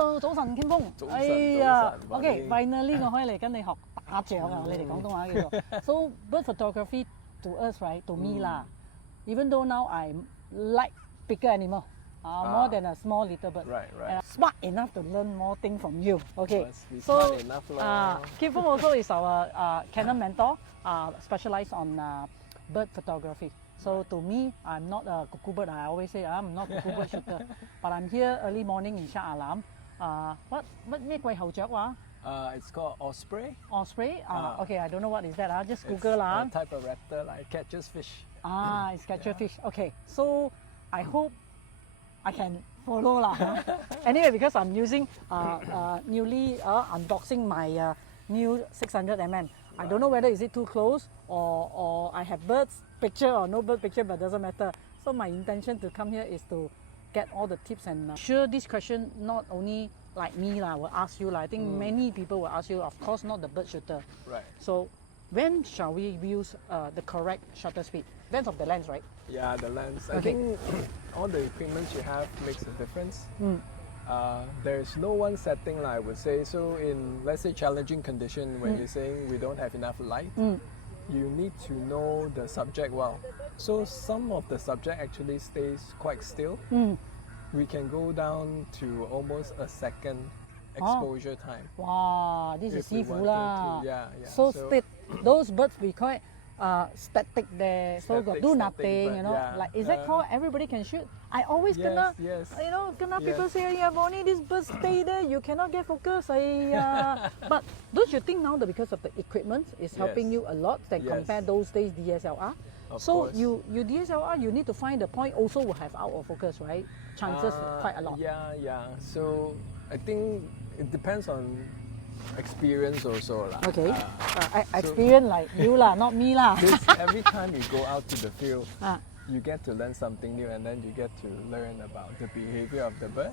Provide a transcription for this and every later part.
Hello， 早晨，Ken Fong。哎呀 ，OK，finally 我可以嚟跟你學打雀啊！你哋廣東話叫做。So bird photography to us, right? To me lah. Even though now I like bigger animal, more than a small little bird. Right. And smart enough to learn more things from you. Okay. Must be So smart enough, Ken Fong also is our Canon mentor, specialized on bird photography. So to me, I'm not a cuckoo bird. I always say I'm not a cuckoo bird shooter, but I'm here early morning in Shah Alam. What 咩貴候雀話 it's called osprey. Osprey. Okay, I don't know what is that. Just Google lah. It's a type of raptor like catches fish. It's catcher fish. Okay, so I hope I can follow lah. Anyway, because I'm using newly unboxing my new 600mm. I don't know whether is it too close or I have birds picture or no bird picture, but doesn't matter. So my intention to come here is to get all the tips and sure this question not only like me lah will ask you lah. I think many people will ask you. Of course, not the bird shooter. Right. So when shall we use the correct shutter speed? Depends of the lens, right? Yeah, the lens. Okay. I think all the equipment you have makes a difference. There's no one setting, I would say. So in, let's say, challenging condition, when you're saying we don't have enough light, you need to know the subject well. So some of the subject actually stays quite still. We can go down to almost a second exposure time. Wow, this is If we seafood wanted lah. to, yeah. So those birds we call it static there. So got do Static, nothing, but you know. yeah, Like is that called everybody can shoot? I always kena, yes. you know, kena people Yes. say you have only this bird stay there, you cannot get focus. But don't you think now that because of the equipment is helping you a lot than Yes. compare those days DSLR? Of So course. you DSLR you need to find the point also will have out of focus, right? Chances quite a lot. Yeah. So I think it depends on experience also lah. Okay. Experience like you lah, not me lah. Because every time you go out to the field, Ah. you get to learn something new, and then you get to learn about the behavior of the bird.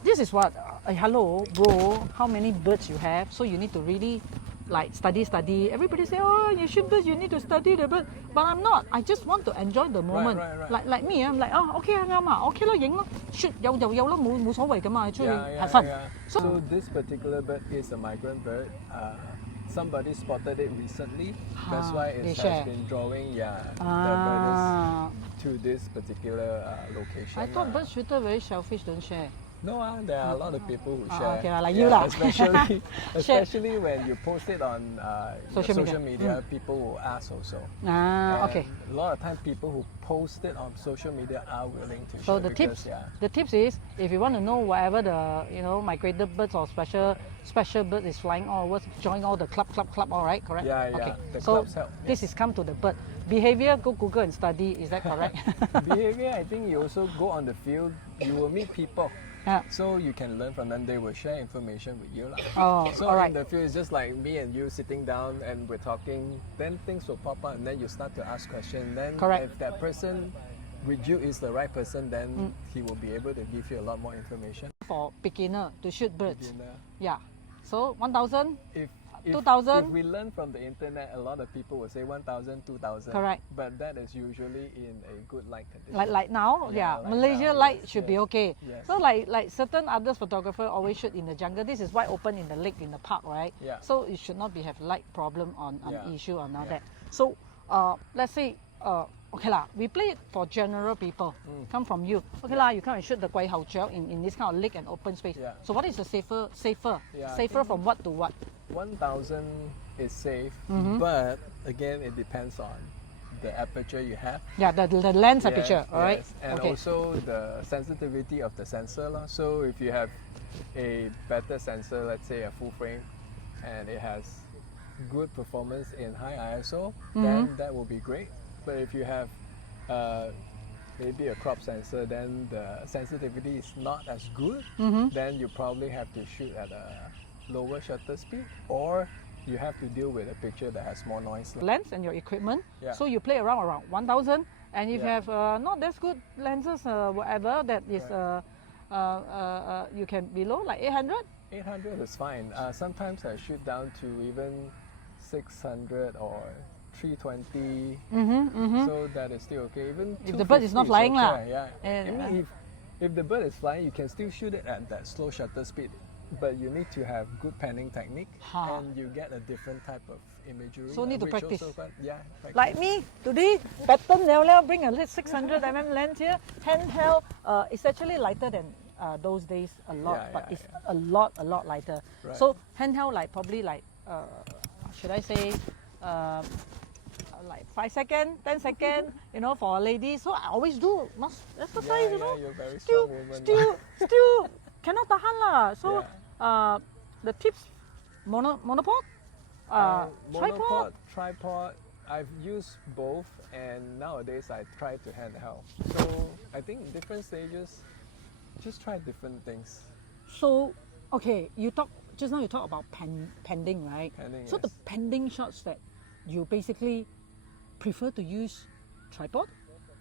This is what, hello bro, how many birds you have? So you need to really like study. Everybody say, oh, you shoot birds, you need to study the bird. But I'm not. I just want to enjoy the moment. Right. Like me, I'm like, oh, okay 啱啊 ，OK 咯，影咯，shoot 有咯，冇所謂噶嘛，出去 have fun. So this particular bird is a migrant bird. Somebody spotted it recently. That's why it they has share. been drawing. The bird is to this particular location. I thought bird shooter very selfish, don't share. No, there are a lot of people who share. Okay, like you lah. Especially when you post it on Social social media. media, people will ask also. Okay. A lot of time, people who post it on social media are willing to So share. the tips is if you want to know whatever the migrated birds or special bird is flying all over, join all the club, all right, correct? Yeah. Okay. The So clubs help. this is come to the bird behavior. Go Google and study. Is that correct? Behavior. I think you also go on the field. You will meet people. Yeah. So you can learn from them. They will share information with you. Oh, So all right. in the field, it's just like me and you sitting down and we're talking. Then things will pop up and then you start to ask questions. Then Correct. if that person with you is the right person, then he will be able to give you a lot more information. For beginner to shoot birds. Beginner. Yeah. So 1,000. If 2,000? If we learn from the internet, a lot of people will say 1,000, 2,000. Correct. But that is usually in a good light condition. Like now, Yeah, like Malaysia now, light yes, should be yes, okay. yes. So like certain other photographer always shoot in the jungle. This is wide open in the lake, in the park, right? Yeah. So it should not be have light problem on Yeah. issue or not Yeah. that. So let's say okay lah, we play it for general people. Come from you. Okay lah, you come and shoot the Guai Hao Jiao in this kind of lake and open space. Yeah. So what is the safer? Yeah, I Safer think- from what to what? 1,000 is safe, but again, it depends on the aperture you have. Yeah, the lens Yes, aperture, all right? yes. And Okay. also the sensitivity of the sensor lah. So if you have a better sensor, let's say a full frame, and it has good performance in high ISO, then that will be great. But if you have maybe a crop sensor, then the sensitivity is not as good, then you probably have to shoot at a lower shutter speed, or you have to deal with a picture that has more noise. Lens and your equipment. Yeah. So you play around 1,000, and if you Yeah. have not that good lenses, whatever that is, you can below like 800. 800 is fine. Sometimes I shoot down to even 600 or 320. So that is still okay. Even If the bird is not 250 flying lah. okay, yeah. And, I mean, if the bird is flying, you can still shoot it at that slow shutter speed, but you need to have good panning technique, and you get a different type of imagery. So need to which practice. Also, yeah, practice. Like me today, pattern liao bring a 600 lens here, handheld. It's actually lighter than those days a lot, Yeah, but yeah, it's a lot lighter. Right. So handheld like probably like should I say like 5 seconds, 10 seconds, you know, for a lady. So I always do must exercise, you know. You're a very Still, strong woman. still cannot tahan lah. So the tips, monopod, tripod. Tripod. I've used both, and nowadays I try to handheld. So I think different stages, just try different things. So okay, just now you talk about pending, right? Pending, so the yes. pending shots that you basically prefer to use tripod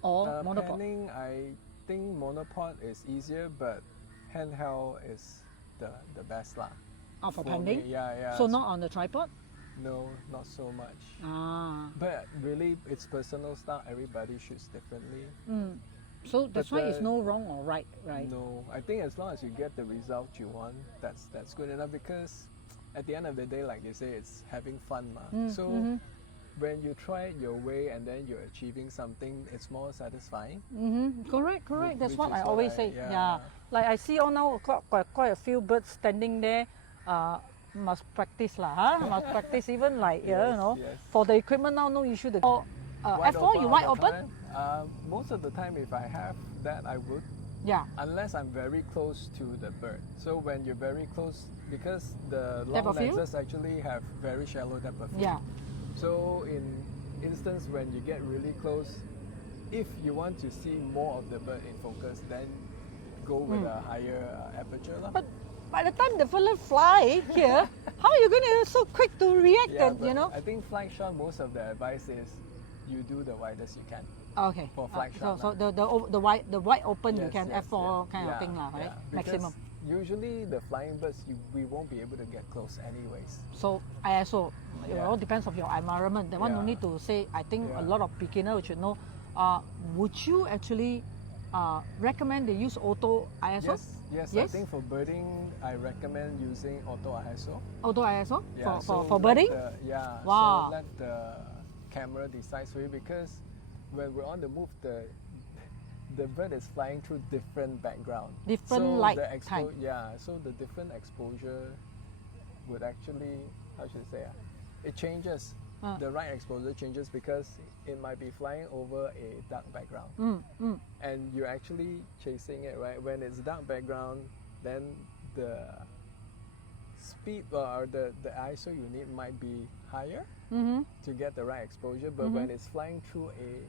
or monopod? Panning, I think monopod is easier, but handheld is the best lah. For pending? Me, yeah. So not on the tripod? No, not so much. Ah. But really, it's personal style. Everybody shoots differently. So that's why it's no wrong or right? No, I think as long as you get the result you want, that's good enough, because at the end of the day, like you say, it's having fun ma. So when you try it your way and then you're achieving something, it's more satisfying. Correct. That's Which what is I what always I- say. yeah. Like I see now quite a few birds standing there. Must practice lah, huh? Must practice even like you know. Yes. For the equipment now, no issue. Wide F4 you all wide the open? time. Most of the time, if I have that, I would. Yeah. Unless I'm very close to the bird. So when you're very close, because the Depth long of field? lenses actually have very shallow depth of field. Yeah. So in instance when you get really close, if you want to see more of the bird in focus, then go with a higher aperture lah. But by the time the fella fly here, how are you going to so quick to react? Yeah, And, but you know. I think flight shot, most of the advice is you do the widest you can. Okay. For flight shot So lah. the wide open you Yes, can yes, F4 yes. kind of Yeah, thing lah, right? yeah. Maximum. Because usually the flying birds, we won't be able to get close anyways. So ISO, it Yeah. all depends of your environment. That one no Yeah. need to say. I think a Yeah. lot of beginners should know. Would you actually recommend they use auto ISO? Yes. I think for birding, I recommend using auto ISO. Auto ISO Yeah, for let birding? Wow. So let the camera decide for you, because when we're on the move, the bird is flying through different background. Different so light the time. Yeah, so the different exposure would actually, how should I say, it changes. The right exposure changes because it might be flying over a dark background. And you're actually chasing it, right? When it's dark background, then the speed or the ISO you need might be higher to get the right exposure. But when it's flying through a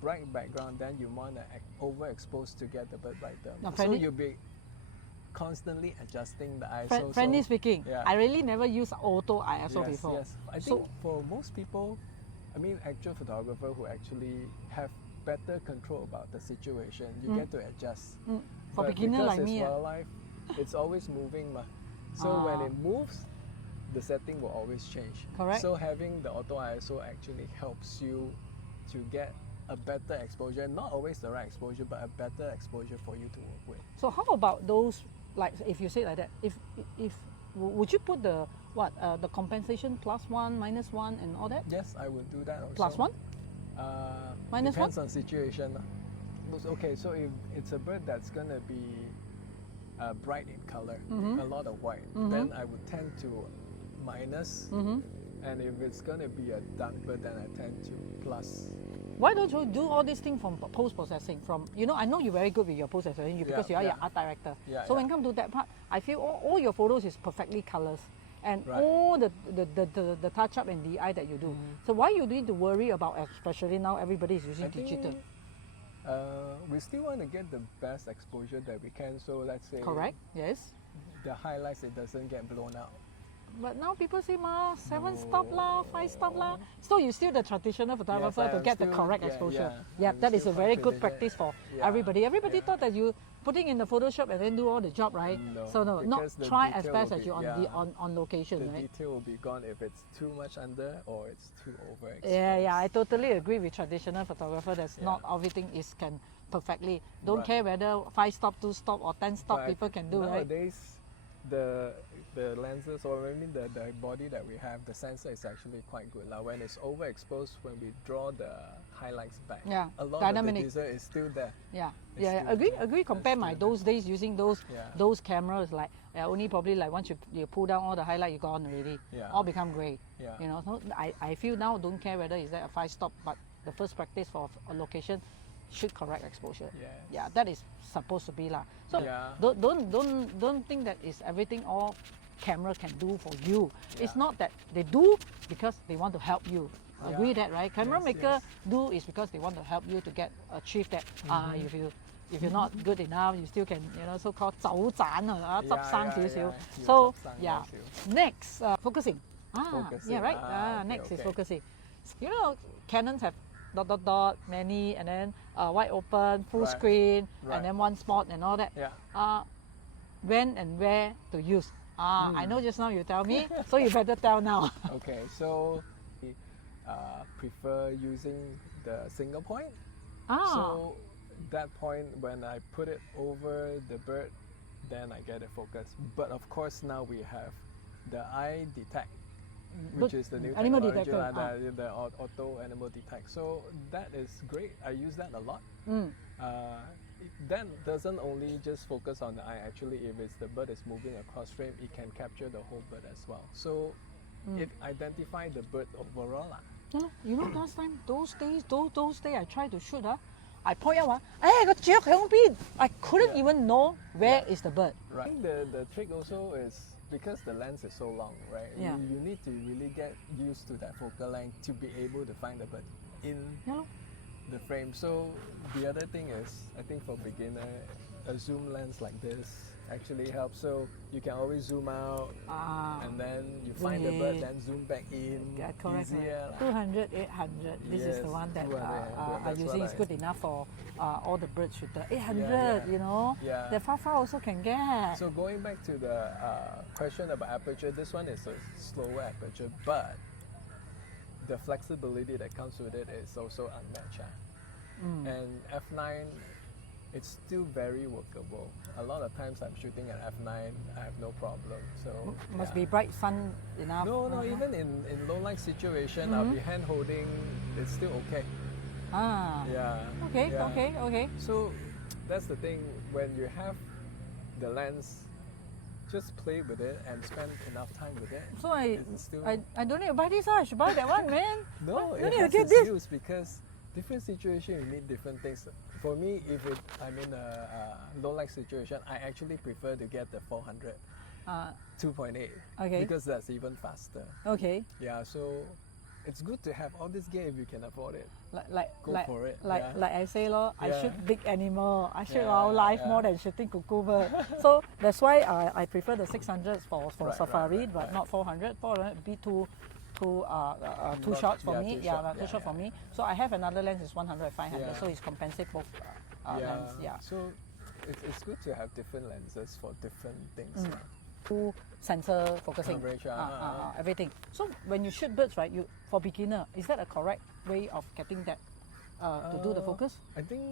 bright background, then you want to overexpose to get the bird brighter. Now, So Fanny- you'll be constantly adjusting the ISO. Friendly so, speaking, yeah. I really never use auto ISO before. Yes. I think So- for most people, I mean, actual photographer who actually have better control about the situation, you get to adjust. For But beginner because like it's me, wildlife, it's always moving, ma. So when it moves, the setting will always change. Correct. So having the auto ISO actually helps you to get a better exposure, not always the right exposure, but a better exposure for you to work with. So how about those, like if you say it like that, if would you put the the compensation +1, -1 and all that? Yes, I would do that also. +1? Minus Depends on situation. Okay, so if it's a bird that's gonna be bright in color, a lot of white, then I would tend to minus. And if it's gonna be a dark bird, then I tend to plus. Why don't you do all these things from post-processing? I know you're very good with your post-processing because you are your art director. Yeah, so when it comes to that part, I feel all your photos is perfectly colors. And Right. all the touch-up and DI that you do. So why you need to worry about, especially now everybody is using I think, digital? we still want to get the best exposure that we can. So let's say Correct? Yes. the highlights, it doesn't get blown out. But now people say, 7 stop lah, 5 stop lah. So you still the traditional photographer I to am get the still- correct yeah, exposure. yeah. Yeah, I'm that is a still very good confident. practice for Yeah, everybody. Everybody yeah. thought that you putting in the Photoshop and then do all the job, right? No, So no, not because the try as detail fast will as you be- on location, The right? detail will be gone if it's too much under or it's too overexposed. Yeah, I totally agree with traditional photographer. That's not everything is can perfectly. Don't Right. care whether 5 stop, 2 stop, or 10 stop. But People can do, right? nowadays, the lenses, or I mean the body that we have, the sensor is actually quite good. Now when it's overexposed, when we draw the highlights back, Yeah, a lot dynamic. of the diesel is still there. Yeah, It's yeah, still agree, there. agree. Compare It's my still those days using those Yeah. those cameras, like only probably like once you pull down all the highlight, you gone already. Yeah. All become grey. Yeah. You know, so I feel now don't care whether is that a 5 stop, but the first practice for a location should correct exposure. Yes. Yeah, that is supposed to be lah. So Yeah. don't think that is everything all camera can do for you. It's Yeah. not that they do because they want to help you. Agree Yeah. that, right? Camera Yes, maker yes. do is because they want to help you to achieve that. If you're not good enough, you still can so called 走盞啊，執生少少。So yeah, next focusing. Focusing, Yeah, right. okay, Next is okay. focusing. You know, Canons have dot many, and then wide open, full Right. screen, Right. and then one spot and all that. Yeah. When and where to use? I know just now you tell me, so you better tell now. Okay, so we prefer using the single point. So that point, when I put it over the bird, then I get it focused. But of course now we have the eye detect, which is the new animal technology, detector, the auto animal detect. So that is great. I use that a lot. That doesn't only just focus on the eye. Actually, if it's the bird is moving across frame, it can capture the whole bird as well. So it identifies the bird overall. Yeah, you know last time, those days I tried to shoot, I point out,個雀響邊? I couldn't even know where is the bird. Right. The trick also is because the lens is so long, right? Yeah. You need to really get used to that focal length to be able to find the bird in Yeah. the frame. So the other thing is, I think for beginner, a zoom lens like this actually helps. So you can always zoom out, and then you find the bird, in. then zoom back in. Yeah, correct. Easier. 200, 800. This is the Yes, one that 200, are that's using. what It's I- good enough for all the bird shooter. 800, yeah. you know. Yeah. The far also can get. So going back to the question about aperture, this one is a slower aperture, but the flexibility that comes with it is also unmatched. And F9, it's still very workable. A lot of times I'm shooting at F9, I have no problem. So Must yeah. be bright sun enough. No, even in low light situation, I'll be hand holding, it's still okay. Yeah. Okay, yeah. okay. So that's the thing, when you have the lens, just play with it and spend enough time with it. So I It's still don't need to buy this. I should buy that one, man. no, I it need to has get its this. use because different situation you need different things. For me, if I'm in a low light situation, I actually prefer to get the 400 2.8 Okay. because that's even faster. Okay. Yeah, so it's good to have all this gear if you can afford it. Go Like for it, Like yeah. like I say, I Yeah. shoot big animal. I shoot Yeah, wildlife yeah. more than shooting cuckoo bird. So that's why I prefer the 600s for Right, safari, right, but right. not 400. 400 would be too Not- shots for yeah, me. too Yeah, short. too Yeah, short for yeah. me. So I have another lens is 100, 500. Yeah. So it's compensate both lens. Yeah. So it's good to have different lenses for different things. Full sensor focusing, Coverage, everything. So when you shoot birds, right? For beginner, is that a correct way of getting that to do the focus? I think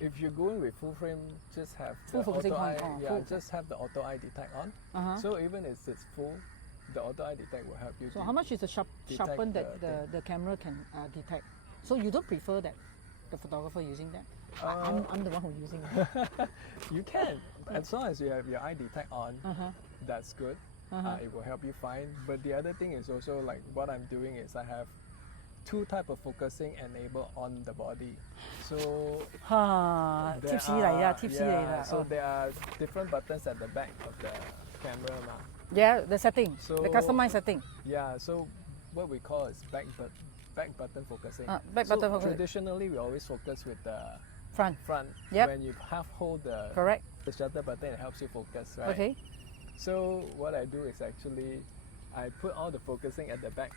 if you're going with full frame, just have Full the focusing auto eye. point, Yeah, full- just have the auto eye detect on. So even if it's full, the auto eye detect will help you. So to how much is the detect sharpen the that the camera can detect? So you don't prefer that the photographer using that? I'm the one who's using it. You can, as long as you have your eye detect on, that's good. It will help you find. But the other thing is also like what I'm doing is I have two type of focusing enabled on the body. So there Tipsy 嚟啊 are-，tipsy 嚟 yeah, 啦。 so there are different buttons at the back of the camera. Yeah, the setting, So- the customized setting. Yeah, so what we call is back button focusing. Back So button focusing. Traditionally, we always focus with the Front. front. Yep. When you half hold the Correct. shutter button, it helps you focus, right? Okay. So what I do is actually I put all the focusing at the back.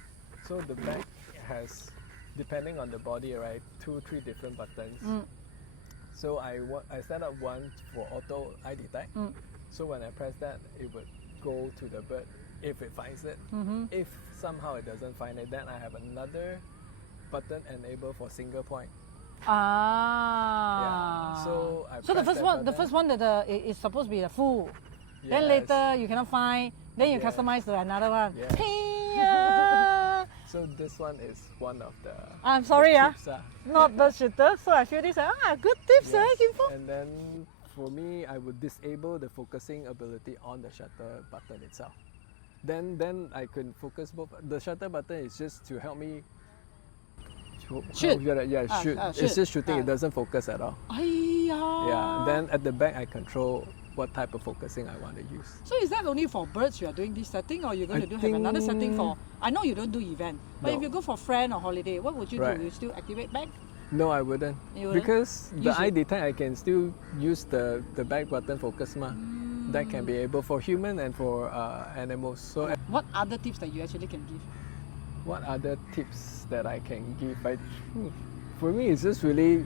So the back has, depending on the body, right, 2-3 different buttons. So I set up one for auto eye detect. So when I press that, it would go to the bird if it finds it. If somehow it doesn't find it, then I have another button enabled for single point. Ah. Yeah. So I So the press first that one, the button. first one that is supposed to be the full. Then Yes. later you cannot find. Then you Yes. customize to another one. Yes. Hey-ya. So this one is one of the. I'm sorry, the tips, not bird shooter. So I feel this. Good tips, Yes. Kim Fong. And then for me, I would disable the focusing ability on the shutter button itself. Then I can focus both. The shutter button is just to help me Shoot. shoot. shoot. It's just shooting. It doesn't focus at all. Ay-ya. Yeah. Then at the back, I control what type of focusing I want to use. So is that only for birds you are doing this setting, or you're going I to have another setting think- for? I know you don't do event, but No. if you go for friend or holiday, what would you Right. do? You still activate back? No, I wouldn't. You wouldn't? Because the Use eye it. detect, I can still use the back button focus ma. That can be able for human and for animals. So What other tips that you actually can give? what other tips that I can give? For me, it's just really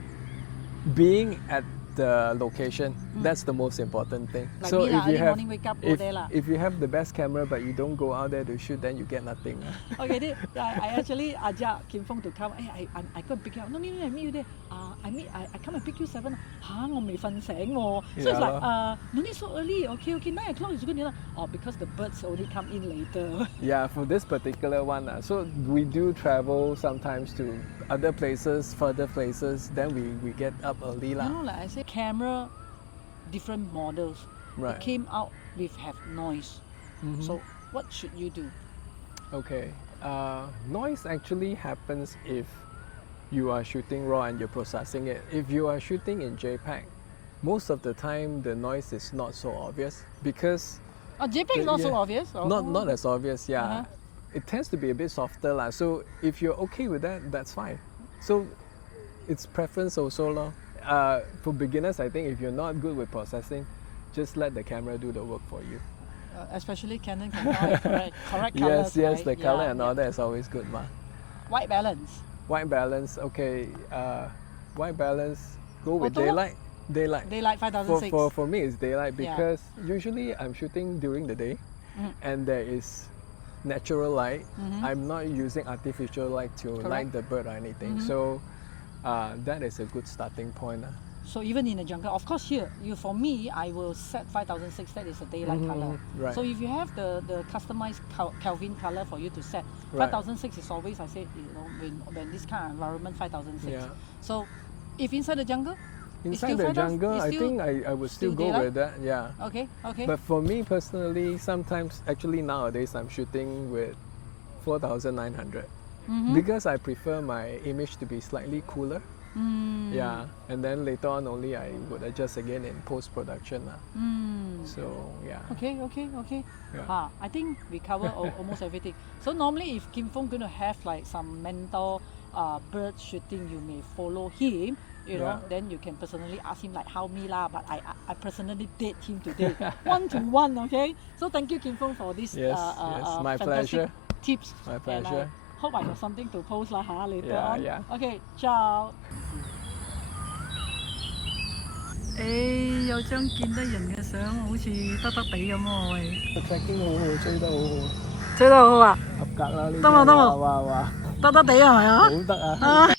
being at the location. That's the most important thing. Like so me lah, if you early have morning wake up, go if, there lah. if you have the best camera but you don't go out there to shoot, then you get nothing. Okay, I actually ajak Kim Fong to come. Hey, I go and pick you up. No, I meet you there. I come and pick you 7. 我未瞓醒喎. So it's like, no need so early. Okay, 9 o'clock is good enough. Oh, because the birds only come in later. Yeah, for this particular one. So we do travel sometimes to other places, further places, then we get up early lah. You know, like I say, camera, different models. Right. It came out with have noise. Mhm. So what should you do? Okay. Noise actually happens if you are shooting raw and you're processing it. If you are shooting in JPEG, most of the time the noise is not so obvious because JPEG is not so yeah. obvious. not as obvious. Yeah, Uh-huh. it tends to be a bit softer lah. So if you're okay with that, that's fine. So it's preference also lor. For beginners, I think if you're not good with processing, just let the camera do the work for you. Especially Canon can correct colors. Yes, right? the color Yeah, and all that is always good ma. White balance. White balance, okay. White balance, go with Auto? daylight. Daylight. Daylight 5006. For me, it's daylight Yeah. because usually I'm shooting during the day and there is natural light. I'm not using artificial light to light the bird or anything. So that is a good starting point. So even in the jungle, of course here, for me, I will set 5006, that is a daylight color. Right. So if you have the customized Kelvin color for you to set, Right. 5006 is always, I say, when this kind of environment, 5006. Yeah. So if inside the jungle, it's Inside still the 5000, jungle, it's I still- think I would still still go daylight? with that. Yeah. Okay. But for me personally, sometimes actually nowadays I'm shooting with 4900 because I prefer my image to be slightly cooler. Yeah, and then later on only I would adjust again in post-production. So yeah. Okay. Yeah. I think we cover almost everything. So normally if Kim Fong going to have like some mentor bird shooting, you may follow him, you know, Yeah. then you can personally ask him like how me lah, but I personally date him today, 1-to-1, okay? So thank you Kim Fong for this Yes, my fantastic pleasure. tips. My And pleasure. I hope I got something to post lah later Yeah, on. yeah. Okay, ciao. 有張見得人嘅相，好似得得地咁喎喂。 tracking 好好，追得好好，追得好好啊，合格啦呢得喎得喎哇哇，得得地係咪啊？好得啊！